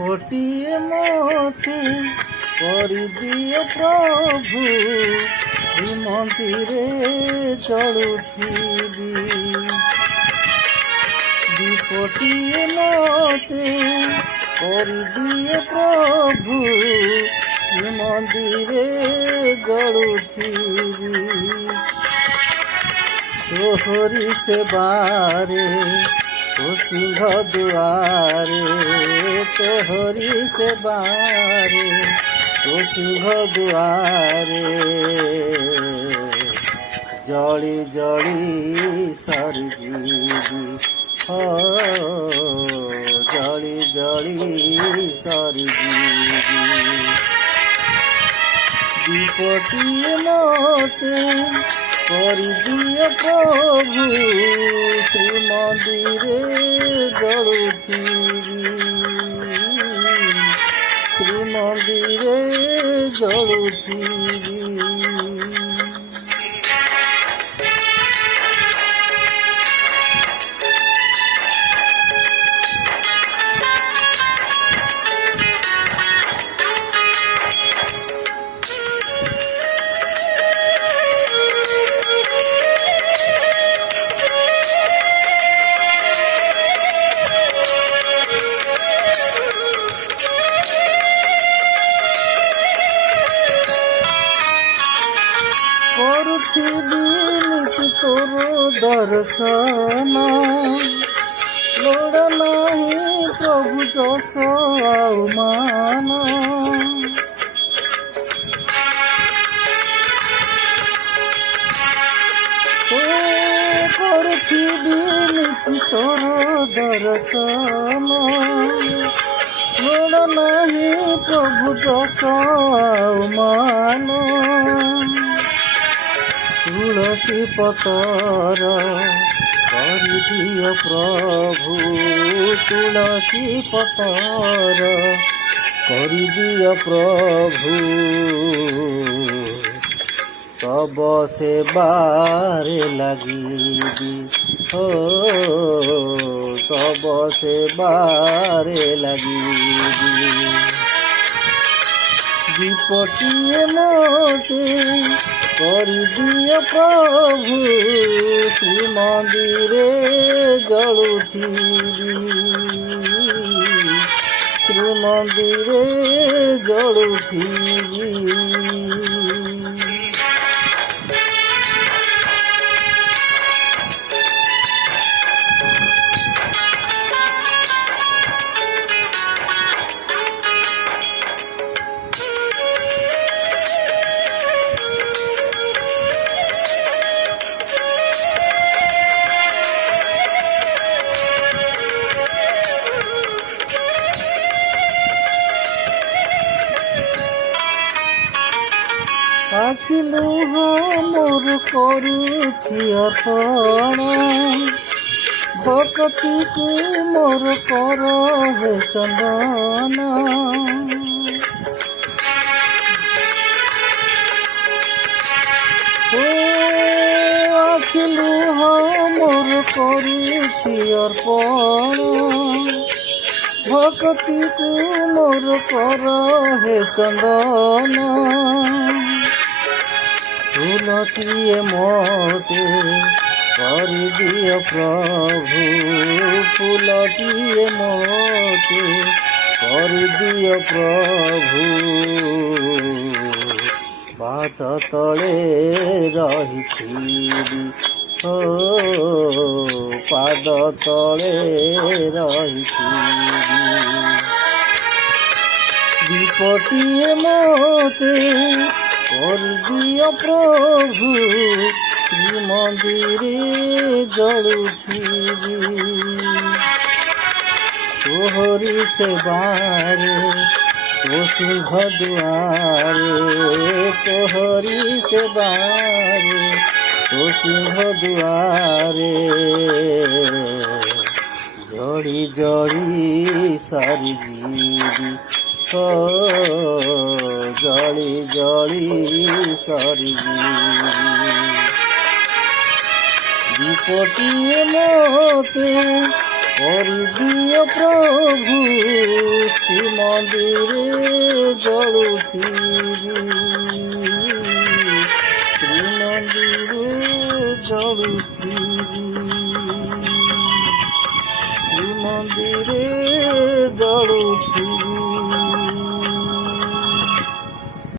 ଗୋଟିଏ ମୋତେ କରିଦିଅ ପ୍ରଭୁ, ଶ୍ରୀମନ୍ଦିରେ ଚଳୁଥିବି। ଦୀପଟିଏ ମୋତେ କରିଦିଅ ପ୍ରଭୁ, ଶ୍ରୀମନ୍ଦିରେ ଜଳୁଥିବି। ତୋହରି ସେବାରେ ତୋ ସିଂହ ଦୁଆରେ, ତୋହରି ସେବାରେ ତୋ ସିଂହ ଦୁଆରେ, ଜଳି ଜଳି ସରିଯିବି। हो जली जली सरिଯିବି। दीपटिए मोते କରିଦିଅ ପ୍ରଭୁ, ଶ୍ରୀମନ୍ଦିରେ ଜଳୁଥିବି। ଶ୍ରୀମନ୍ଦିରେ ଜଳୁଥିବି। କରୁଥିବି ନିତି ତୋର ଦର୍ଶନ, ଲୋଡ଼ ନାହିଁ ପ୍ରଭୁ ଯଶ ଆଉ ମାନ। କରୁଥିବି ନିତି ତୋର ଦର୍ଶନ, ଲୋଡ଼ ନାହିଁ ପ୍ରଭୁ ଯଶ ଆଉ ମାନ। तुलसी पतर କରିଦିଅ ପ୍ରଭୁ, ତୁଳସୀ ପତର କରିଦିଅ ପ୍ରଭୁ। ତବ ସେବାରେ ଲାଗିବି, हो ତବ ସେବାରେ ଲାଗିବି। ଦୀପଟିଏ ମୋଟେ କରିଦିଅ ପ୍ରଭୁ, ଶ୍ରୀମନ୍ଦିରେ ଜଳୁଥିବି। ଶ୍ରୀମନ୍ଦିରେ ଜଳୁଥିବି। आखि लुह मोर करुछि अर्पण, भक्ति की मोर कर हे चंदन। आखि लुह मोर करुछि अर्पण, भक्ति को मोर कर हे चंदन। फूलटिए मोते କରିଦିଅ ପ୍ରଭୁ, ଫୁଲଟିଏ ମୋତେ କରିଦିଅ ପ୍ରଭୁ। ପାଦ ତଳେ ରହିଥିବି, हो ପାଦ ତଳେ ରହିଥିବି। ଦୀପଟିଏ ମୋତେ କରିଦିଅ ପ୍ରଭୁ, ଶ୍ରୀମନ୍ଦିରେ ଜଳୁଥିବି। ତୋହରି ସେବାରେ ତୋ ସିଂହ ଦୁଆରେ, ତୋହରି ସେବାରେ ତୋ ସିଂହ ଦୁଆରେ, ଜଳି ଜଳି ସରିଯିବି। हो जली जली सरिଯିବି। दीपटिए मोते କରିଦିଅ ପ୍ରଭୁ ଶ୍ରୀମନ୍ଦିରେ ଜଳୁଥିବି।